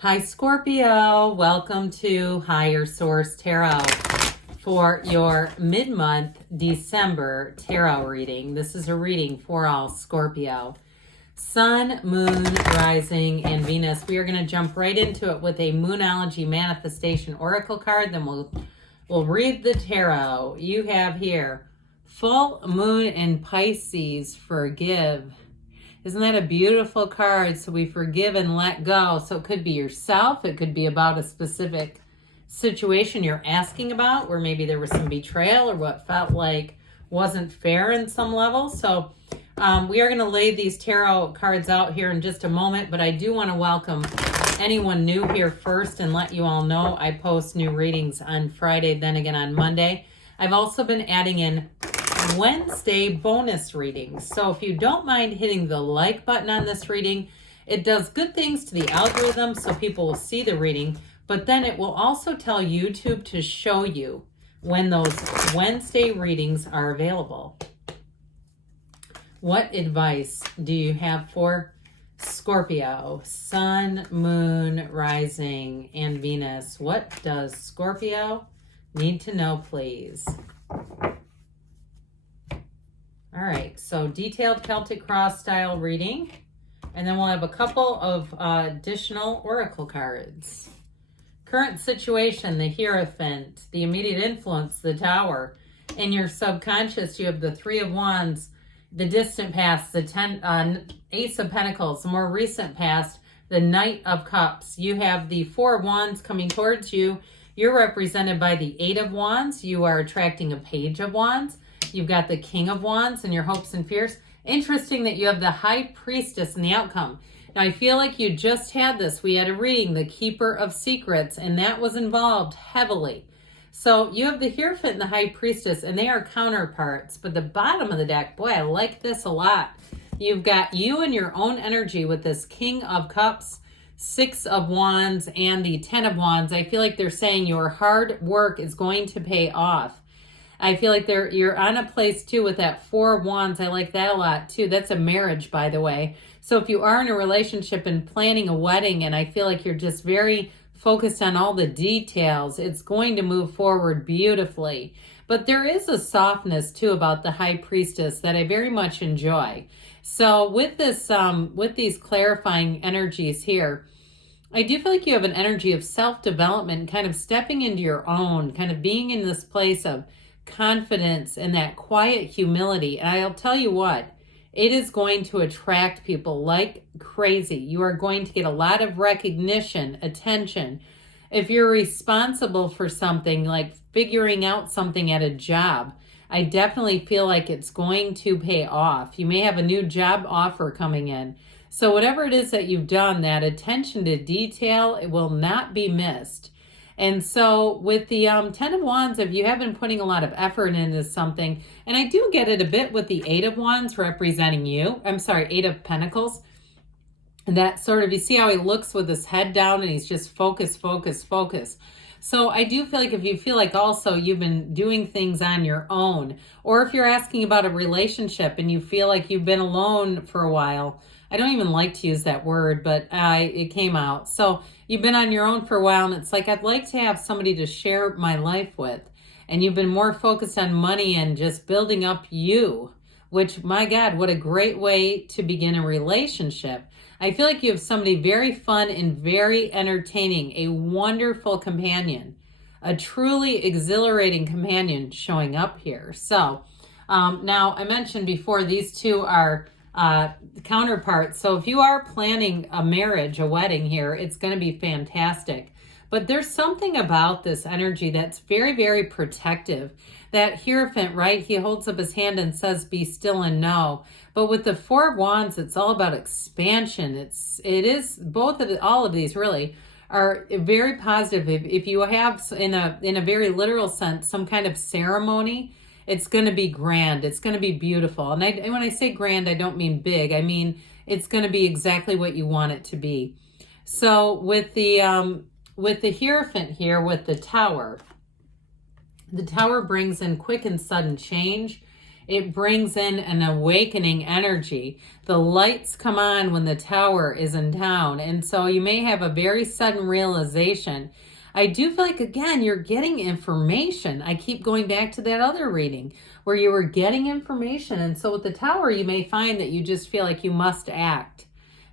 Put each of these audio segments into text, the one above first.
Hi Scorpio, welcome to Higher Source Tarot for your mid-month December tarot reading. This is a reading for all Scorpio. Sun, Moon, Rising, and Venus. We are going to jump right into it with a Moonology Manifestation Oracle card. Then we'll read the tarot. You have here Full Moon in Pisces, Forgive. Isn't that a beautiful card? So we forgive and let go. So it could be yourself. It could be about a specific situation you're asking about, where maybe there was some betrayal or what felt like wasn't fair in some level. So we are going to lay these tarot cards out here in just a moment, but I do want to welcome anyone new here first and let you all know I post new readings on Friday, then again on Monday. I've also been adding in Wednesday bonus readings. So if you don't mind hitting the like button on this reading, it does good things to the algorithm so people will see the reading, but then it will also tell YouTube to show you when those Wednesday readings are available. What advice do you have for Scorpio? Sun, Moon, Rising, and Venus. What does Scorpio need to know, please? All right, so detailed Celtic cross style reading, and then we'll have a couple of additional oracle cards. Current situation, the Hierophant, the immediate influence, the Tower. In your subconscious, you have the Three of Wands, the distant past, the Ace of Pentacles, the more recent past, the Knight of Cups. You have the Four of Wands coming towards you. You're represented by the Eight of Wands. You are attracting a Page of Wands. You've got the King of Wands and your hopes and fears. Interesting that you have the High Priestess in the outcome. Now, I feel like you just had this. We had a reading, the Keeper of Secrets, and that was involved heavily. So you have the Hierophant and the High Priestess, and they are counterparts. But the bottom of the deck, boy, I like this a lot. You've got you and your own energy with this King of Cups, Six of Wands, and the Ten of Wands. I feel like they're saying your hard work is going to pay off. I feel like you're on a place too with that Four of Wands. I like that a lot too. That's a marriage, by the way. So if you are in a relationship and planning a wedding, and I feel like you're just very focused on all the details, it's going to move forward beautifully. But there is a softness too about the High Priestess that I very much enjoy. So with this, with these clarifying energies here, I do feel like you have an energy of self-development, kind of stepping into your own, kind of being in this place of confidence and that quiet humility. And I'll tell you what, it is going to attract people like crazy. You are going to get a lot of recognition, attention. If you're responsible for something like figuring out something at a job, I definitely feel like it's going to pay off. You may have a new job offer coming in. So whatever it is that you've done, that attention to detail, it will not be missed. And so with the Ten of Wands, if you have been putting a lot of effort into something, and I do get it a bit with the Eight of Wands representing you. I'm sorry, Eight of Pentacles. And that sort of, you see how he looks with his head down and he's just focus, focus, focus. So I do feel like if you feel like also you've been doing things on your own, or if you're asking about a relationship and you feel like you've been alone for a while, I don't even like to use that word, but it came out. So you've been on your own for a while, and it's like, I'd like to have somebody to share my life with. And you've been more focused on money and just building up you, which, my God, what a great way to begin a relationship. I feel like you have somebody very fun and very entertaining, a wonderful companion, a truly exhilarating companion showing up here. So now I mentioned before, these two are counterparts. So if you are planning a marriage, a wedding here, it's going to be fantastic. But there's something about this energy that's very, very protective. That Hierophant, right? He holds up his hand and says, be still and know. But with the Four of Wands, it's all about expansion. All of these really are very positive. If you have, in a very literal sense, some kind of ceremony, it's going to be grand. It's going to be beautiful. And when I say grand, I don't mean big. I mean, it's going to be exactly what you want it to be. So with the Hierophant here, with the Tower brings in quick and sudden change. It brings in an awakening energy. The lights come on when the Tower is in town. And so you may have a very sudden realization. I do feel like, again, you're getting information. I keep going back to that other reading where you were getting information. And so with the Tower, you may find that you just feel like you must act,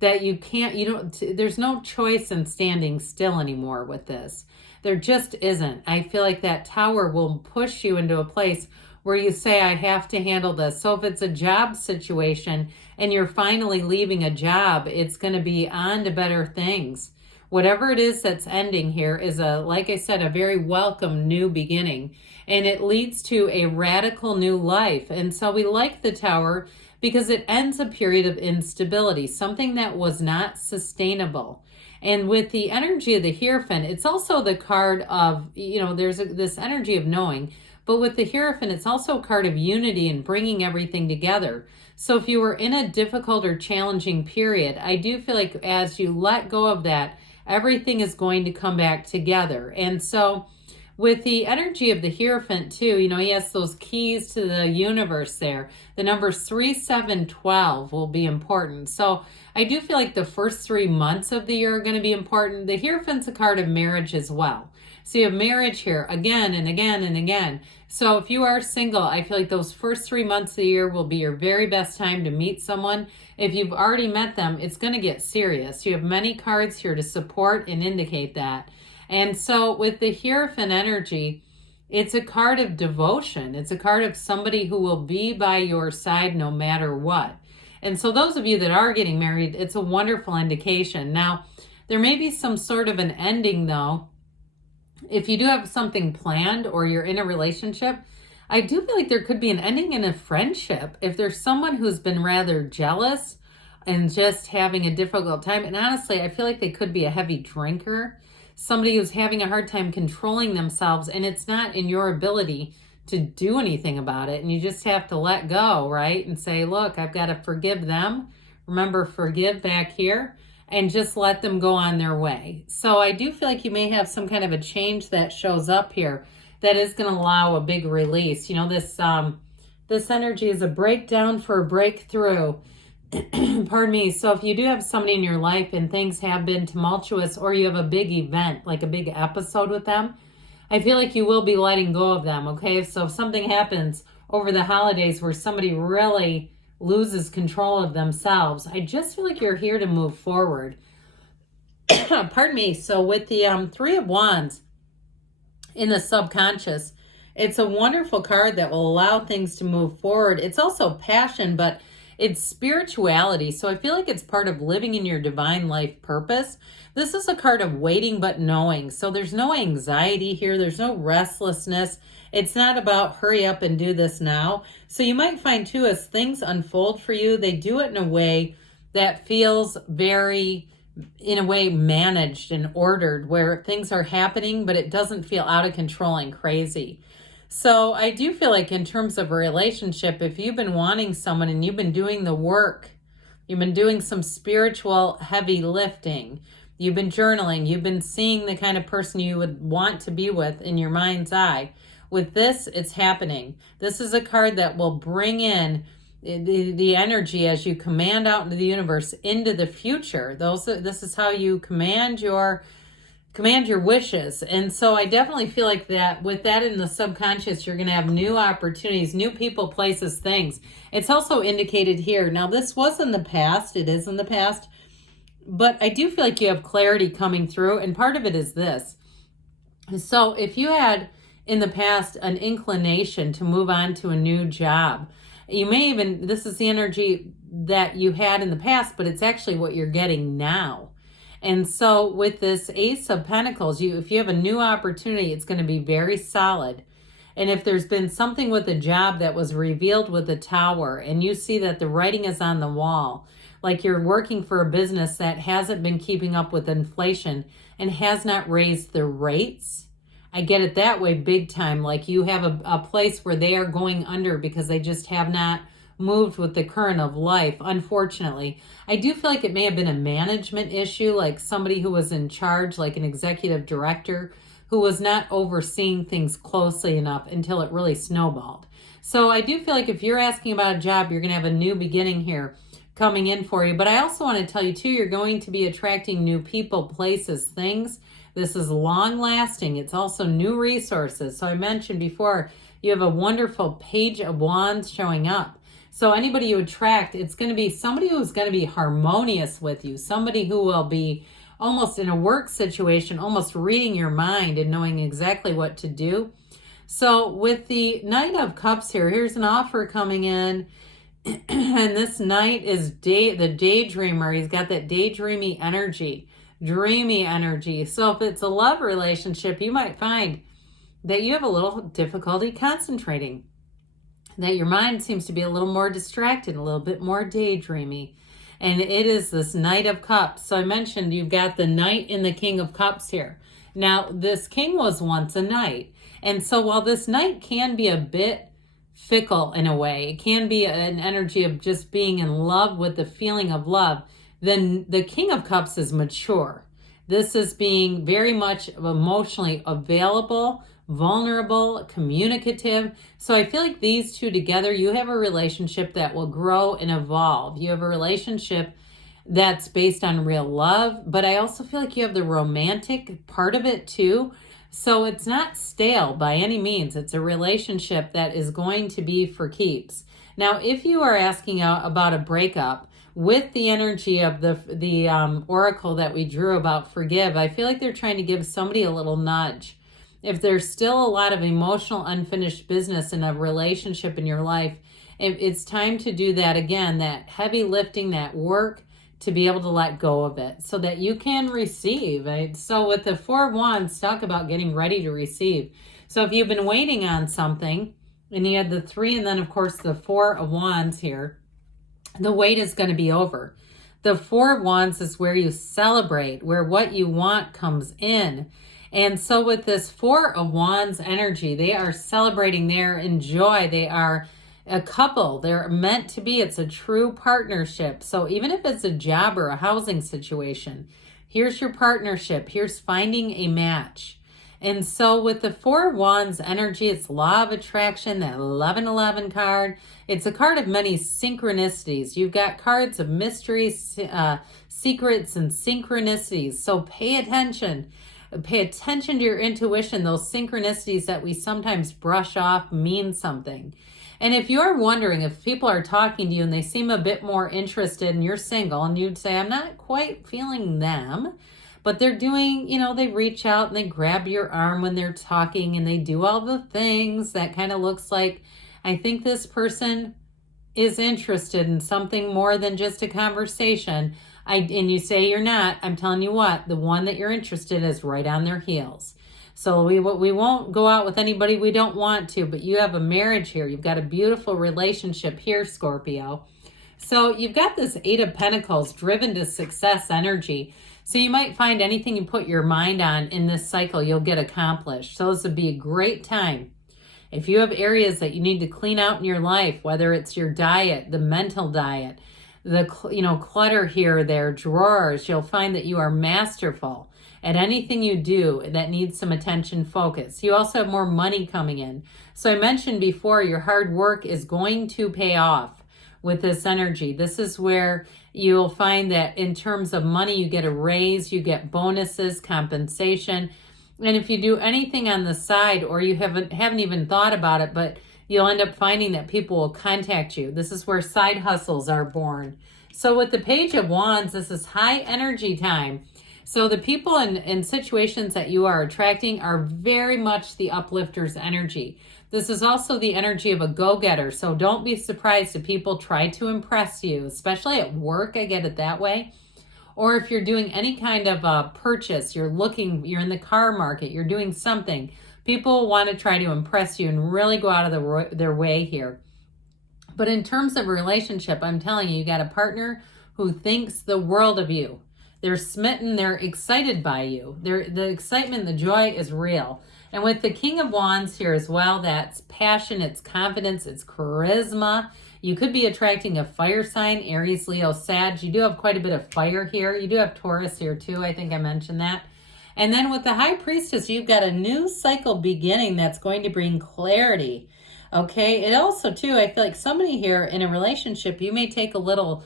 that you can't, there's no choice in standing still anymore with this. There just isn't. I feel like that Tower will push you into a place where you say, I have to handle this. So if it's a job situation and you're finally leaving a job, it's going to be on to better things. Whatever it is that's ending here is like I said, a very welcome new beginning. And it leads to a radical new life. And so we like the Tower because it ends a period of instability, something that was not sustainable. And with the energy of the Hierophant, it's also the card of, there's this energy of knowing. But with the Hierophant, it's also a card of unity and bringing everything together. So if you were in a difficult or challenging period, I do feel like as you let go of that, everything is going to come back together. And so with the energy of the Hierophant too, he has those keys to the universe there. The numbers 3, 7, 12 will be important. So I do feel like the first 3 months of the year are going to be important. The Hierophant's a card of marriage as well. So you have marriage here again and again and again. So if you are single, I feel like those first 3 months of the year will be your very best time to meet someone. If you've already met them, it's going to get serious. You have many cards here to support and indicate that. And so with the Hierophant energy, it's a card of devotion. It's a card of somebody who will be by your side no matter what. And so those of you that are getting married, it's a wonderful indication. Now, there may be some sort of an ending though. If you do have something planned or you're in a relationship, I do feel like there could be an ending in a friendship. If there's someone who's been rather jealous and just having a difficult time, and honestly, I feel like they could be a heavy drinker, somebody who's having a hard time controlling themselves, and it's not in your ability to do anything about it. And you just have to let go, right? And say, look, I've got to forgive them. Remember, forgive back here. And just let them go on their way. So I do feel like you may have some kind of a change that shows up here that is going to allow a big release. This energy is a breakdown for a breakthrough. Pardon me. So if you do have somebody in your life and things have been tumultuous, or you have a big event, like a big episode with them, I feel like you will be letting go of them, okay? So if something happens over the holidays where somebody really loses control of themselves, I just feel like you're here to move forward. Pardon me. So with the 3 of Wands in the subconscious, it's a wonderful card that will allow things to move forward. It's also passion, but it's spirituality. So I feel like it's part of living in your divine life purpose. This is a card of waiting but knowing. So there's no anxiety here. There's no restlessness. It's not about hurry up and do this now. So you might find too, as things unfold for you, they do it in a way that feels very, in a way, managed and ordered, where things are happening, but it doesn't feel out of control and crazy. So I do feel like in terms of a relationship, if you've been wanting someone and you've been doing the work, you've been doing some spiritual heavy lifting, you've been journaling, you've been seeing the kind of person you would want to be with in your mind's eye, with this, it's happening. This is a card that will bring in the energy as you command out into the universe, into the future. This is how you command your wishes. And so I definitely feel like that with that in the subconscious, you're going to have new opportunities, new people, places, things. It's also indicated here. Now, this was in the past. It is in the past. But I do feel like you have clarity coming through. And part of it is this. So if you had in the past an inclination to move on to a new job, you may even, this is the energy that you had in the past, but it's actually what you're getting now. And so with this Ace of Pentacles, if you have a new opportunity, it's going to be very solid. And if there's been something with a job that was revealed with the Tower, and you see that the writing is on the wall, like you're working for a business that hasn't been keeping up with inflation and has not raised the rates, I get it that way big time. Like you have a place where they are going under because they just have not moved with the current of life, unfortunately. I do feel like it may have been a management issue, like somebody who was in charge, like an executive director, who was not overseeing things closely enough until it really snowballed. So I do feel like if you're asking about a job, you're going to have a new beginning here coming in for you. But I also want to tell you too, you're going to be attracting new people, places, things. This is long lasting. It's also new resources. So I mentioned before, you have a wonderful Page of Wands showing up. So anybody you attract, it's going to be somebody who's going to be harmonious with you, somebody who will be almost in a work situation, almost reading your mind and knowing exactly what to do. So with the Knight of Cups here, here's an offer coming in. And this Knight is the daydreamer. He's got that daydreamy energy, dreamy energy. So if it's a love relationship, you might find that you have a little difficulty concentrating, that your mind seems to be a little more distracted, a little bit more daydreamy. And it is this Knight of Cups. So I mentioned you've got the Knight and the King of Cups here. Now, this king was once a knight. And so while this Knight can be a bit fickle in a way, it can be an energy of just being in love with the feeling of love, then the King of Cups is mature. This is being very much emotionally available, vulnerable, communicative. So I feel like these two together, you have a relationship that will grow and evolve. You have a relationship that's based on real love, but I also feel like you have the romantic part of it too. So it's not stale by any means. It's a relationship that is going to be for keeps. Now, if you are asking about a breakup with the energy of the oracle that we drew about forgive, I feel like they're trying to give somebody a little nudge. If there's still a lot of emotional unfinished business in a relationship in your life, it's time to do that again, that heavy lifting, that work, to be able to let go of it so that you can receive. Right? So with the Four of Wands, talk about getting ready to receive. So if you've been waiting on something and you had the Three and then of course the Four of Wands here, the wait is going to be over. The Four of Wands is where you celebrate, where what you want comes in. And so with this Four of Wands energy, they are celebrating, they're in joy, they are a couple, they're meant to be. It's a true partnership. So even if it's a job or a housing situation, here's your partnership. Here's finding a match. And so with the Four of Wands energy, it's law of attraction, that 1111 card. It's a card of many synchronicities. You've got cards of mysteries, secrets, and synchronicities. So pay attention. Pay attention to your intuition. Those synchronicities that we sometimes brush off mean something. And if you're wondering if people are talking to you and they seem a bit more interested and you're single and you'd say, I'm not quite feeling them, but they're doing, they reach out and they grab your arm when they're talking and they do all the things that kind of looks like, I think this person is interested in something more than just a conversation. And you say you're not, I'm telling you what, the one that you're interested in is right on their heels. So we won't go out with anybody we don't want to, but you have a marriage here. You've got a beautiful relationship here, Scorpio. So you've got this Eight of Pentacles, driven to success energy. So you might find anything you put your mind on in this cycle, you'll get accomplished. So this would be a great time. If you have areas that you need to clean out in your life, whether it's your diet, the mental diet, the clutter here, there, drawers, you'll find that you are masterful at anything you do that needs some attention focus. You also have more money coming in. So I mentioned before, your hard work is going to pay off with this energy. This is where you'll find that in terms of money, you get a raise, you get bonuses, compensation. And if you do anything on the side or you haven't even thought about it, but you'll end up finding that people will contact you. This is where side hustles are born. So with the Page of Wands, this is high energy time. So the people in situations that you are attracting are very much the uplifter's energy. This is also the energy of a go-getter. So don't be surprised if people try to impress you, especially at work. I get it that way. Or if you're doing any kind of purchase, you're in the car market, you're doing something. People want to try to impress you and really go out of their way here. But in terms of a relationship, I'm telling you, you got a partner who thinks the world of you. They're smitten, they're excited by you. The excitement, the joy is real. And with the King of Wands here as well, that's passion, it's confidence, it's charisma. You could be attracting a fire sign, Aries, Leo, Sag. You do have quite a bit of fire here. You do have Taurus here too. I think I mentioned that. And then with the High Priestess, you've got a new cycle beginning that's going to bring clarity. Okay, it also too, I feel like somebody here in a relationship, you may take a little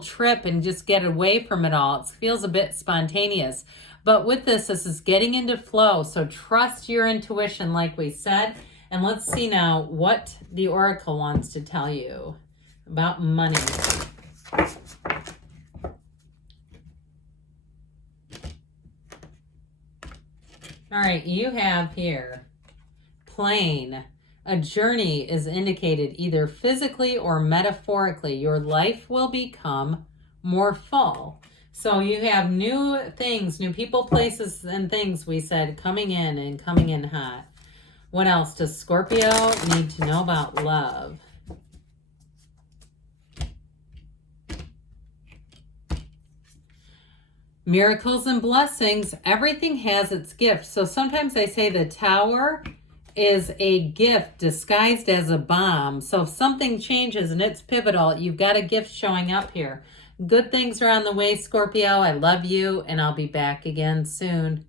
trip and just get away from it all. It feels a bit spontaneous. But with this is getting into flow. So trust your intuition, like we said. And let's see now what the Oracle wants to tell you about money. All right, you have here plane. A journey is indicated either physically or metaphorically. Your life will become more full. So you have new things, new people, places, and things, we said, coming in and coming in hot. What else does Scorpio need to know about love? Miracles and blessings. Everything has its gift. So sometimes I say the Tower is a gift disguised as a bomb. So if something changes and it's pivotal, you've got a gift showing up here. Good things are on the way, Scorpio. I love you, and I'll be back again soon.